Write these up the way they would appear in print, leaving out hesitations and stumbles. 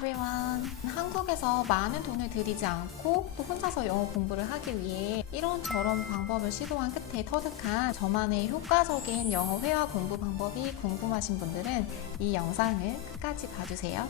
everyone. 한국에서 많은 돈을 들이지 않고 또 혼자서 영어 공부를 하기 위해 이런저런 방법을 시도한 끝에 터득한 저만의 효과적인 영어 회화 공부 방법이 궁금하신 분들은 이 영상을 끝까지 봐주세요.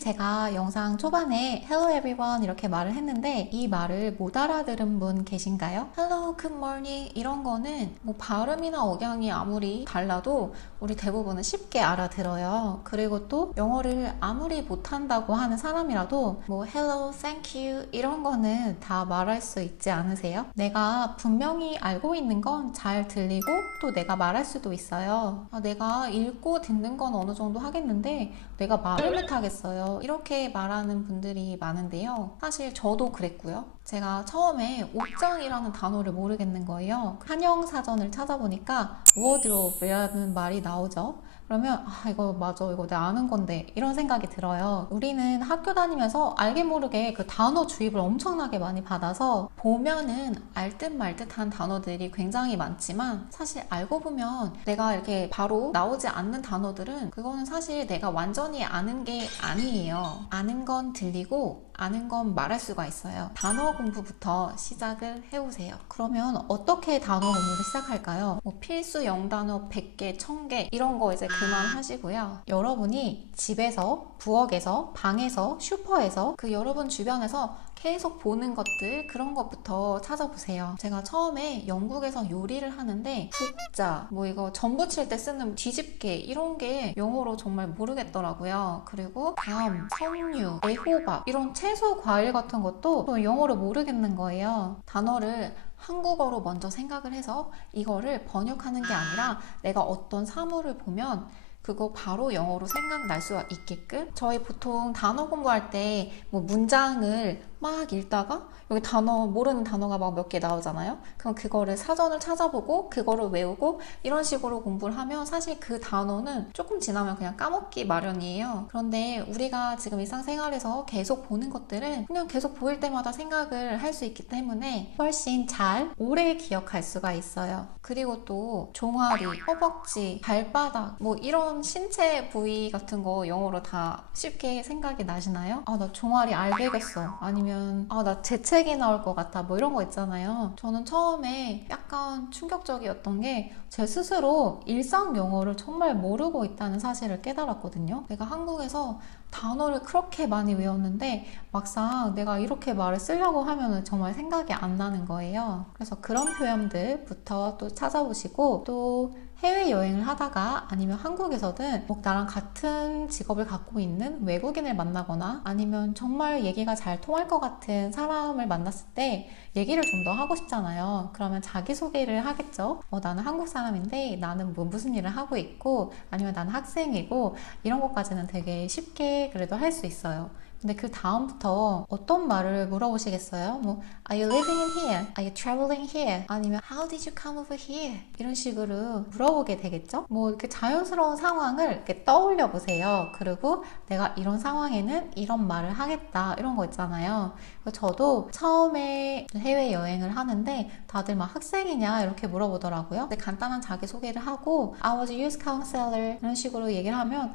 제가 영상 초반에 Hello everyone 이렇게 말을 했는데 이 말을 못 알아들은 분 계신가요? Hello, good morning 이런 거는 뭐 발음이나 억양이 아무리 달라도 우리 대부분은 쉽게 알아들어요. 그리고 또 영어를 아무리 못한다고 하는 사람이라도 뭐 Hello, thank you 이런 거는 다 말할 수 있지 않으세요? 내가 분명히 알고 있는 건 잘 들리고 또 내가 말할 수도 있어요. 내가 읽고 듣는 건 어느 정도 하겠는데 내가 말을 못하겠어요. 이렇게 말하는 분들이 많은데요. 사실 저도 그랬고요. 제가 처음에 옷장이라는 단어를 모르겠는 거예요. 한영사전을 찾아보니까 워드로브라는 말이 나오죠. 그러면 이거 맞아, 이거 내가 아는 건데 이런 생각이 들어요. 우리는 학교 다니면서 알게 모르게 그 단어 주입을 엄청나게 많이 받아서 보면은 알 듯 말 듯한 단어들이 굉장히 많지만 사실 알고 보면 내가 이렇게 바로 나오지 않는 단어들은 그거는 사실 내가 완전히 아는 게 아니에요. 아는 건 들리고 아는 건 말할 수가 있어요. 단어 공부부터 시작을 해보세요. 그러면 어떻게 단어 공부를 시작할까요? 뭐 필수 영단어 100개, 1000개 이런 거 이제 그만하시고요. 여러분이 집에서, 부엌에서, 방에서, 슈퍼에서 그 여러분 주변에서 계속 보는 것들 그런 것부터 찾아보세요. 제가 처음에 영국에서 요리를 하는데 국자, 뭐 이거 전 부칠 때 쓰는 뒤집개 이런 게 영어로 정말 모르겠더라고요. 그리고 밤, 석류, 애호박 이런 채소, 과일 같은 것도 또 영어로 모르겠는 거예요. 단어를 한국어로 먼저 생각을 해서 이거를 번역하는 게 아니라 내가 어떤 사물을 보면 그거 바로 영어로 생각날 수 있게끔 저희 보통 단어 공부할 때 뭐 문장을 막 읽다가 여기 단어 모르는 단어가 막 몇 개 나오잖아요. 그럼 그거를 사전을 찾아보고 그거를 외우고 이런 식으로 공부를 하면 사실 그 단어는 조금 지나면 그냥 까먹기 마련이에요. 그런데 우리가 지금 일상생활에서 계속 보는 것들은 그냥 계속 보일 때마다 생각을 할 수 있기 때문에 훨씬 잘 오래 기억할 수가 있어요. 그리고 또 종아리, 허벅지, 발바닥 뭐 이런 신체 부위 같은 거 영어로 다 쉽게 생각이 나시나요? 나 종아리 알배겼어. 아니면 나 재채기 나올 것 같아. 뭐 이런 거 있잖아요. 저는 처음에 약간 충격적이었던 게 제 스스로 일상 영어를 정말 모르고 있다는 사실을 깨달았거든요. 내가 한국에서 단어를 그렇게 많이 외웠는데 막상 내가 이렇게 말을 쓰려고 하면 정말 생각이 안 나는 거예요. 그래서 그런 표현들부터 또 찾아보시고 또 해외여행을 하다가 아니면 한국에서든 뭐 나랑 같은 직업을 갖고 있는 외국인을 만나거나 아니면 정말 얘기가 잘 통할 것 같은 사람을 만났을 때 얘기를 좀 더 하고 싶잖아요. 그러면 자기소개를 하겠죠. 나는 한국 사람인데 나는 무슨 일을 하고 있고 아니면 나는 학생이고 이런 것까지는 되게 쉽게 그래도 할 수 있어요. 근데 그 다음부터 어떤 말을 물어보시겠어요? 뭐 Are you living in here? Are you traveling here? 아니면 How did you come over here? 이런 식으로 물어보게 되겠죠? 뭐 이렇게 자연스러운 상황을 이렇게 떠올려 보세요. 그리고 내가 이런 상황에는 이런 말을 하겠다 이런 거 있잖아요. 저도 처음에 해외여행을 하는데 다들 막 학생이냐 이렇게 물어보더라고요. 근데 간단한 자기소개를 하고 I was a youth counselor 이런 식으로 얘기를 하면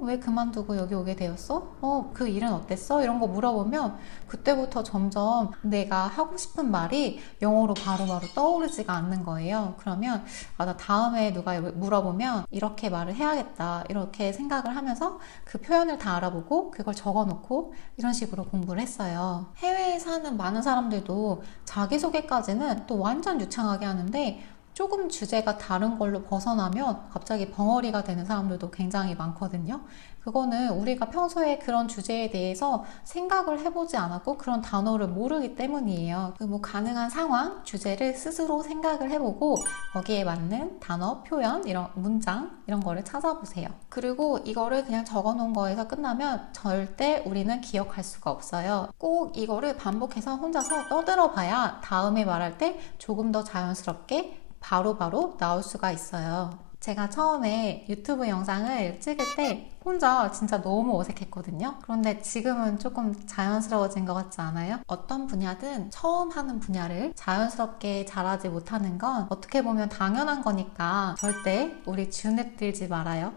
왜 그만두고 여기 오게 되었어? 그 일은 어땠어? 이런 거 물어보면 그때부터 점점 내가 하고 싶은 말이 영어로 바로바로 떠오르지가 않는 거예요. 그러면 나 다음에 누가 물어보면 이렇게 말을 해야겠다 이렇게 생각을 하면서 그 표현을 다 알아보고 그걸 적어놓고 이런 식으로 공부를 했어요. 해외에 사는 많은 사람들도 자기소개까지는 또 완전 유창하게 하는데 조금 주제가 다른 걸로 벗어나면 갑자기 벙어리가 되는 사람들도 굉장히 많거든요. 그거는 우리가 평소에 그런 주제에 대해서 생각을 해보지 않았고 그런 단어를 모르기 때문이에요. 뭐 가능한 상황, 주제를 스스로 생각을 해보고 거기에 맞는 단어, 표현, 이런 문장 이런 거를 찾아보세요. 그리고 이거를 그냥 적어놓은 거에서 끝나면 절대 우리는 기억할 수가 없어요. 꼭 이거를 반복해서 혼자서 떠들어 봐야 다음에 말할 때 조금 더 자연스럽게 바로바로 나올 수가 있어요. 제가 처음에 유튜브 영상을 찍을 때 혼자 진짜 너무 어색했거든요. 그런데 지금은 조금 자연스러워진 것 같지 않아요? 어떤 분야든 처음 하는 분야를 자연스럽게 잘하지 못하는 건 어떻게 보면 당연한 거니까 절대 우리 주눅들지 말아요.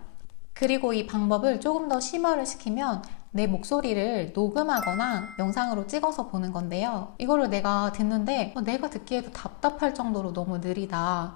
그리고 이 방법을 조금 더 심화를 시키면 내 목소리를 녹음하거나 영상으로 찍어서 보는 건데요. 이거를 내가 듣는데 내가 듣기에도 답답할 정도로 너무 느리다.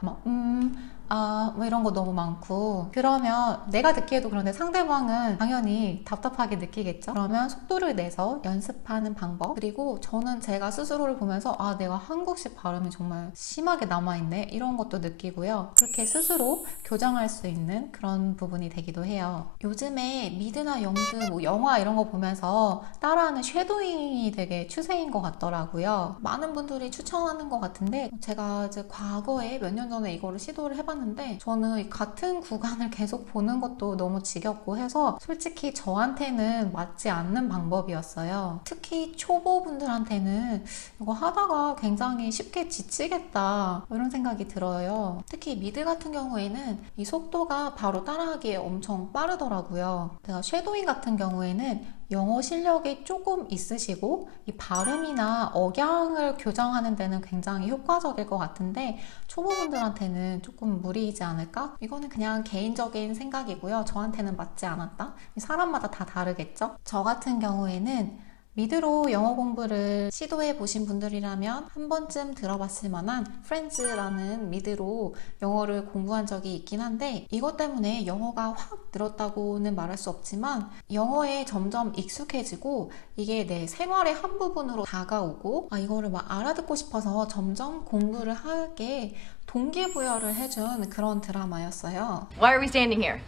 뭐 이런 거 너무 많고, 그러면 내가 듣기에도 그런데 상대방은 당연히 답답하게 느끼겠죠. 그러면 속도를 내서 연습하는 방법, 그리고 저는 제가 스스로를 보면서 내가 한국식 발음이 정말 심하게 남아있네 이런 것도 느끼고요. 그렇게 스스로 교정할 수 있는 그런 부분이 되기도 해요. 요즘에 미드나 영드, 뭐 영화 이런 거 보면서 따라하는 쉐도잉이 되게 추세인 것 같더라고요. 많은 분들이 추천하는 것 같은데, 제가 이제 과거에 몇 년 전에 이거를 시도를 해봤는데 저는 같은 구간을 계속 보는 것도 너무 지겹고 해서 솔직히 저한테는 맞지 않는 방법이었어요. 특히 초보분들한테는 이거 하다가 굉장히 쉽게 지치겠다 이런 생각이 들어요. 특히 미드 같은 경우에는 이 속도가 바로 따라하기에 엄청 빠르더라고요. 제가 쉐도잉 같은 경우에는 영어 실력이 조금 있으시고 이 발음이나 억양을 교정하는 데는 굉장히 효과적일 것 같은데, 초보분들한테는 조금 무리이지 않을까? 이거는 그냥 개인적인 생각이고요. 저한테는 맞지 않았다? 사람마다 다 다르겠죠? 저 같은 경우에는 미드로 영어 공부를 시도해 보신 분들이라면 한 번쯤 들어봤을 만한 프렌즈라는 미드로 영어를 공부한 적이 있긴 한데, 이것 때문에 영어가 확 늘었다고는 말할 수 없지만 영어에 점점 익숙해지고 이게 내 생활의 한 부분으로 다가오고 이거를 막 알아듣고 싶어서 점점 공부를 하게 동기부여를 해준 그런 드라마였어요. Why are we standing here?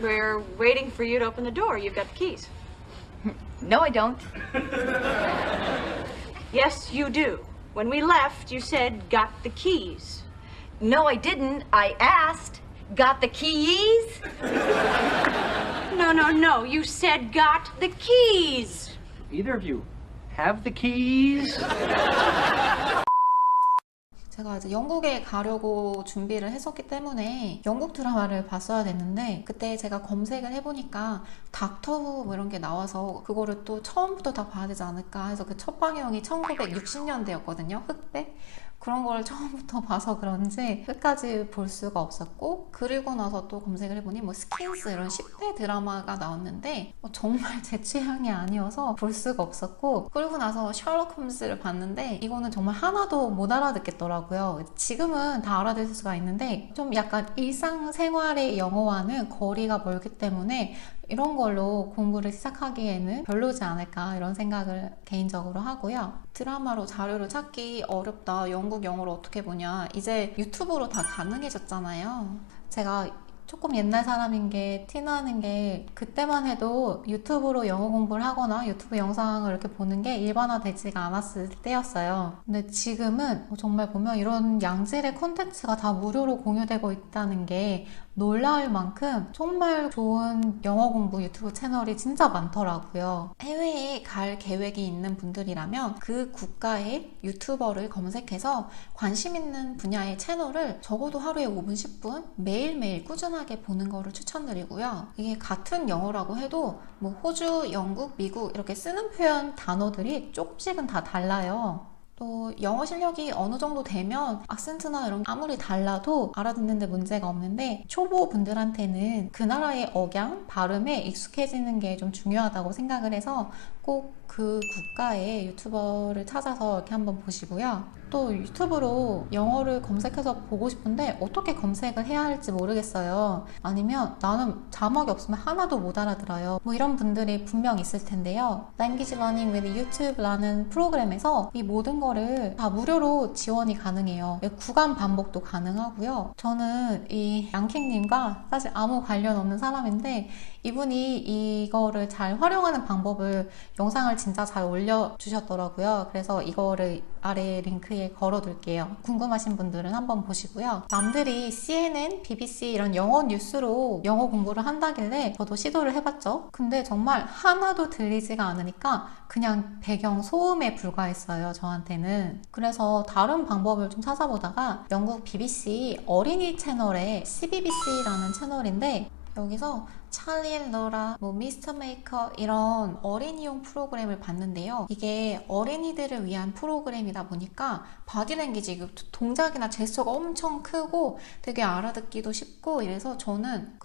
We're waiting for you to open the door. You've got the keys. No, I don't. Yes, you do. When we left, you said, got the keys. No, I didn't. I asked, got the keys? No. You said, got the keys. Either of you have the keys? 제가 이제 영국에 가려고 준비를 했었기 때문에 영국 드라마를 봤어야 됐는데, 그때 제가 검색을 해보니까 닥터후 뭐 이런 게 나와서 그거를 또 처음부터 다 봐야 되지 않을까 해서 그 첫 방영이 1960년대였거든요. 흑백? 그런 걸 처음부터 봐서 그런지 끝까지 볼 수가 없었고, 그리고 나서 또 검색을 해보니 뭐 스킨스 이런 10대 드라마가 나왔는데 정말 제 취향이 아니어서 볼 수가 없었고, 그리고 나서 셜록 홈즈를 봤는데 이거는 정말 하나도 못 알아듣겠더라고요. 지금은 다 알아들을 수가 있는데 좀 약간 일상생활의 영어와는 거리가 멀기 때문에 이런 걸로 공부를 시작하기에는 별로지 않을까 이런 생각을 개인적으로 하고요. 드라마로 자료를 찾기 어렵다, 영국 영어를 어떻게 보냐, 이제 유튜브로 다 가능해졌잖아요. 제가 조금 옛날 사람인 게 티나는 게, 그때만 해도 유튜브로 영어 공부를 하거나 유튜브 영상을 이렇게 보는 게 일반화되지가 않았을 때였어요. 근데 지금은 정말 보면 이런 양질의 콘텐츠가 다 무료로 공유되고 있다는 게 놀라울 만큼 정말 좋은 영어 공부 유튜브 채널이 진짜 많더라고요. 해외에 갈 계획이 있는 분들이라면 그 국가의 유튜버를 검색해서 관심 있는 분야의 채널을 적어도 하루에 5분, 10분 매일매일 꾸준하게 보는 거를 추천드리고요. 이게 같은 영어라고 해도 뭐 호주, 영국, 미국 이렇게 쓰는 표현 단어들이 조금씩은 다 달라요. 또 영어 실력이 어느 정도 되면 악센트나 이런 게 아무리 달라도 알아듣는데 문제가 없는데, 초보분들한테는 그 나라의 억양, 발음에 익숙해지는 게 좀 중요하다고 생각을 해서 꼭 그 국가의 유튜버를 찾아서 이렇게 한번 보시고요. 또 유튜브로 영어를 검색해서 보고 싶은데 어떻게 검색을 해야 할지 모르겠어요. 아니면 나는 자막이 없으면 하나도 못 알아들어요. 뭐 이런 분들이 분명 있을 텐데요. Language Learning with YouTube라는 프로그램에서 이 모든 거를 다 무료로 지원이 가능해요. 구간 반복도 가능하고요. 저는 이 양킹님과 사실 아무 관련 없는 사람인데 이분이 이거를 잘 활용하는 방법을 영상을 진짜 잘 올려주셨더라고요. 그래서 이거를 아래 링크에 걸어둘게요. 궁금하신 분들은 한번 보시고요. 남들이 CNN, BBC 이런 영어 뉴스로 영어 공부를 한다길래 저도 시도를 해봤죠. 근데 정말 하나도 들리지가 않으니까 그냥 배경 소음에 불과했어요, 저한테는. 그래서 다른 방법을 좀 찾아보다가 영국 BBC 어린이 채널의 CBBC라는 채널인데 여기서 찰리 앤 로라, 미스터 메이커 이런 어린이용 프로그램을 봤는데요. 이게 어린이들을 위한 프로그램이다 보니까 바디랭귀지, 동작이나 제스처가 엄청 크고 되게 알아듣기도 쉽고 이래서 저는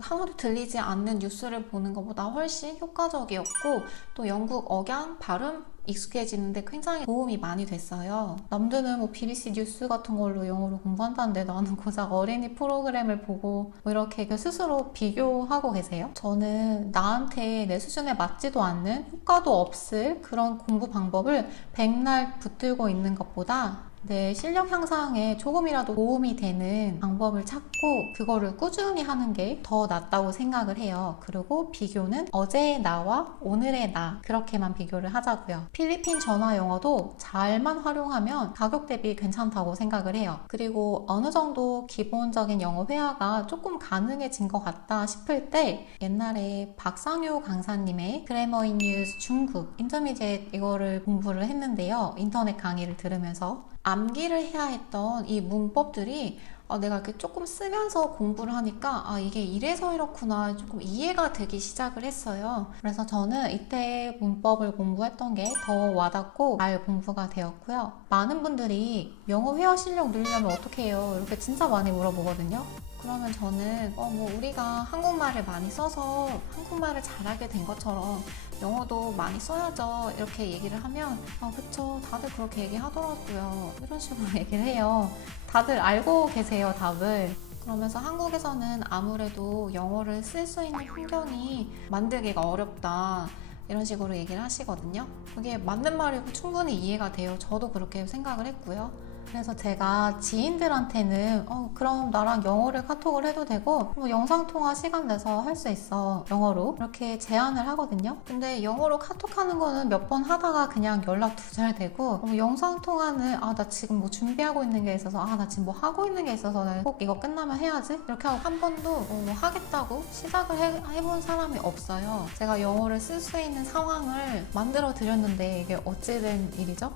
하나도 들리지 않는 뉴스를 보는 것보다 훨씬 효과적이었고 또 영국 억양, 발음 익숙해지는데 굉장히 도움이 많이 됐어요. 남들은 BBC 뉴스 같은 걸로 영어를 공부한다는데 나는 고작 어린이 프로그램을 보고 이렇게 스스로 비교하고 계세요? 저는 나한테 내 수준에 맞지도 않는 효과도 없을 그런 공부 방법을 백날 붙들고 있는 것보다 내 실력 향상에 조금이라도 도움이 되는 방법을 찾고 그거를 꾸준히 하는 게 더 낫다고 생각을 해요. 그리고 비교는 어제의 나와 오늘의 나 그렇게만 비교를 하자고요. 필리핀 전화 영어도 잘만 활용하면 가격 대비 괜찮다고 생각을 해요. 그리고 어느 정도 기본적인 영어 회화가 조금 가능해진 것 같다 싶을 때 옛날에 박상효 강사님의 그래머 인 뉴스 중국 인터미디엇 이거를 공부를 했는데요. 인터넷 강의를 들으면서 암기를 해야 했던 이 문법들이 내가 이렇게 조금 쓰면서 공부를 하니까 이게 이래서 이렇구나 조금 이해가 되기 시작을 했어요. 그래서 저는 이때 문법을 공부했던 게 더 와닿고 잘 공부가 되었고요. 많은 분들이 영어 회화 실력 늘리려면 어떻게 해요? 이렇게 진짜 많이 물어보거든요. 그러면 저는 우리가 한국말을 많이 써서 한국말을 잘하게 된 것처럼 영어도 많이 써야죠 이렇게 얘기를 하면 그쵸 다들 그렇게 얘기하더라고요 이런 식으로 얘기를 해요. 다들 알고 계세요 답을. 그러면서 한국에서는 아무래도 영어를 쓸 수 있는 환경이 만들기가 어렵다 이런 식으로 얘기를 하시거든요. 그게 맞는 말이고 충분히 이해가 돼요. 저도 그렇게 생각을 했고요. 그래서 제가 지인들한테는 그럼 나랑 영어를 카톡을 해도 되고 영상통화 시간 내서 할 수 있어 영어로 이렇게 제안을 하거든요. 근데 영어로 카톡하는 거는 몇 번 하다가 그냥 연락 두절되고 영상통화는 나 지금 뭐 준비하고 있는 게 있어서 나 지금 뭐 하고 있는 게 있어서 꼭 이거 끝나면 해야지 이렇게 하고 한 번도 하겠다고 시작을 해본 사람이 없어요. 제가 영어를 쓸 수 있는 상황을 만들어 드렸는데 이게 어찌된 일이죠?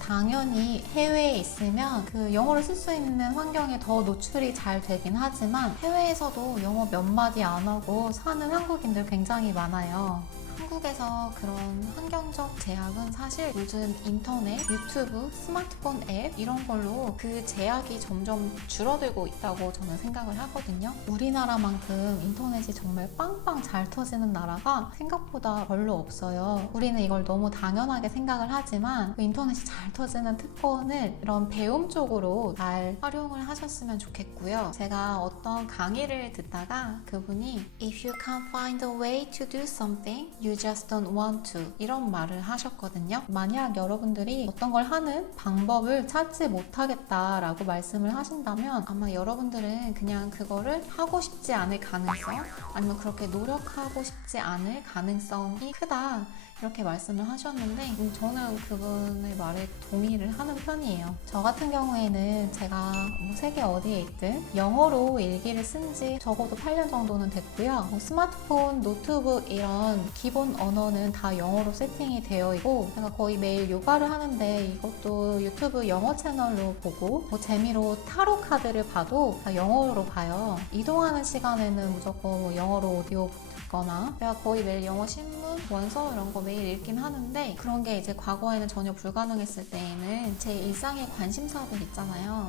당연히 해외에 있으면 그 영어를 쓸 수 있는 환경에 더 노출이 잘 되긴 하지만 해외에서도 영어 몇 마디 안 하고 사는 한국인들 굉장히 많아요. 한국에서 그런 환경적 제약은 사실 요즘 인터넷, 유튜브, 스마트폰 앱 이런 걸로 그 제약이 점점 줄어들고 있다고 저는 생각을 하거든요. 우리나라만큼 인터넷이 정말 빵빵 잘 터지는 나라가 생각보다 별로 없어요. 우리는 이걸 너무 당연하게 생각을 하지만 그 인터넷이 잘 터지는 특권을 이런 배움 쪽으로 잘 활용을 하셨으면 좋겠고요. 제가 어떤 강의를 듣다가 그분이 If you can't find a way to do something, you just don't want to 이런 말을 하셨거든요. 만약 여러분들이 어떤 걸 하는 방법을 찾지 못하겠다라고 말씀을 하신다면 아마 여러분들은 그냥 그거를 하고 싶지 않을 가능성 아니면 그렇게 노력하고 싶지 않을 가능성이 크다 이렇게 말씀을 하셨는데 저는 그분의 말에 동의를 하는 편이에요. 저 같은 경우에는 제가 세계 어디에 있든 영어로 일기를 쓴 지 적어도 8년 정도는 됐고요. 스마트폰, 노트북 이런 기본 언어는 다 영어로 세팅이 되어 있고 제가 거의 매일 요가를 하는데 이것도 유튜브 영어 채널로 보고 재미로 타로 카드를 봐도 다 영어로 봐요. 이동하는 시간에는 무조건 영어로 오디오 듣거나 제가 거의 매일 영어 신문, 원서 이런 거 매일 읽긴 하는데 그런 게 이제 과거에는 전혀 불가능했을 때에는 제 일상의 관심사들 있잖아요.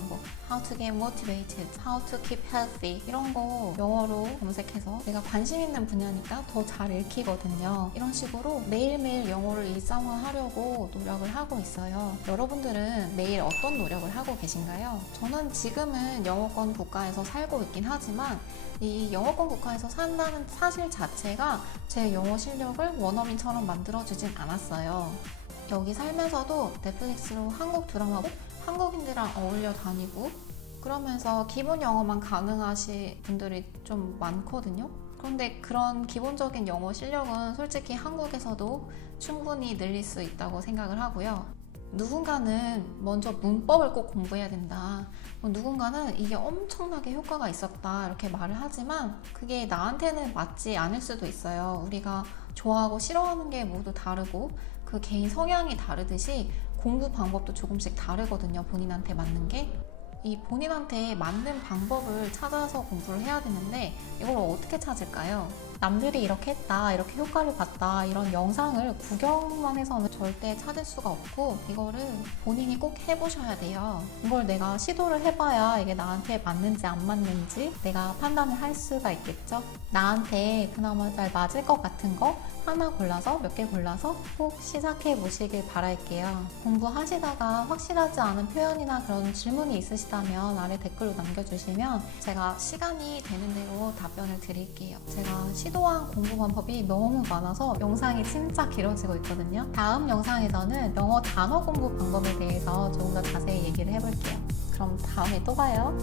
How to get motivated, How to keep healthy 이런 거 영어로 검색해서 내가 관심 있는 분야니까 더 잘 읽히거든요. 이런 식으로 매일매일 영어를 일상화하려고 노력을 하고 있어요. 여러분들은 매일 어떤 노력을 하고 계신가요? 저는 지금은 영어권 국가에서 살고 있긴 하지만 이 영어권 국가에서 산다는 사실 자체가 제 영어 실력을 원어민처럼 만들어주진 않았어요. 여기 살면서도 넷플릭스로 한국 드라마 보고 한국인들이랑 어울려 다니고 그러면서 기본 영어만 가능하신 분들이 좀 많거든요. 그런데 그런 기본적인 영어 실력은 솔직히 한국에서도 충분히 늘릴 수 있다고 생각을 하고요. 누군가는 먼저 문법을 꼭 공부해야 된다. 누군가는 이게 엄청나게 효과가 있었다. 이렇게 말을 하지만 그게 나한테는 맞지 않을 수도 있어요. 우리가 좋아하고 싫어하는 게 모두 다르고 그 개인 성향이 다르듯이 공부 방법도 조금씩 다르거든요. 본인한테 맞는 게. 이 본인한테 맞는 방법을 찾아서 공부를 해야 되는데 이걸 어떻게 찾을까요? 남들이 이렇게 했다, 이렇게 효과를 봤다 이런 영상을 구경만 해서는 절대 찾을 수가 없고 이거를 본인이 꼭 해보셔야 돼요. 이걸 내가 시도를 해봐야 이게 나한테 맞는지 안 맞는지 내가 판단을 할 수가 있겠죠. 나한테 그나마 잘 맞을 것 같은 거 하나 골라서 몇 개 골라서 꼭 시작해 보시길 바랄게요. 공부하시다가 확실하지 않은 표현이나 그런 질문이 있으시다면 아래 댓글로 남겨주시면 제가 시간이 되는 대로 답변을 드릴게요. 제가 시도한 공부 방법이 너무 많아서 영상이 진짜 길어지고 있거든요. 다음 영상에서는 영어 단어 공부 방법에 대해서 조금 더 자세히 얘기를 해볼게요. 그럼 다음에 또 봐요.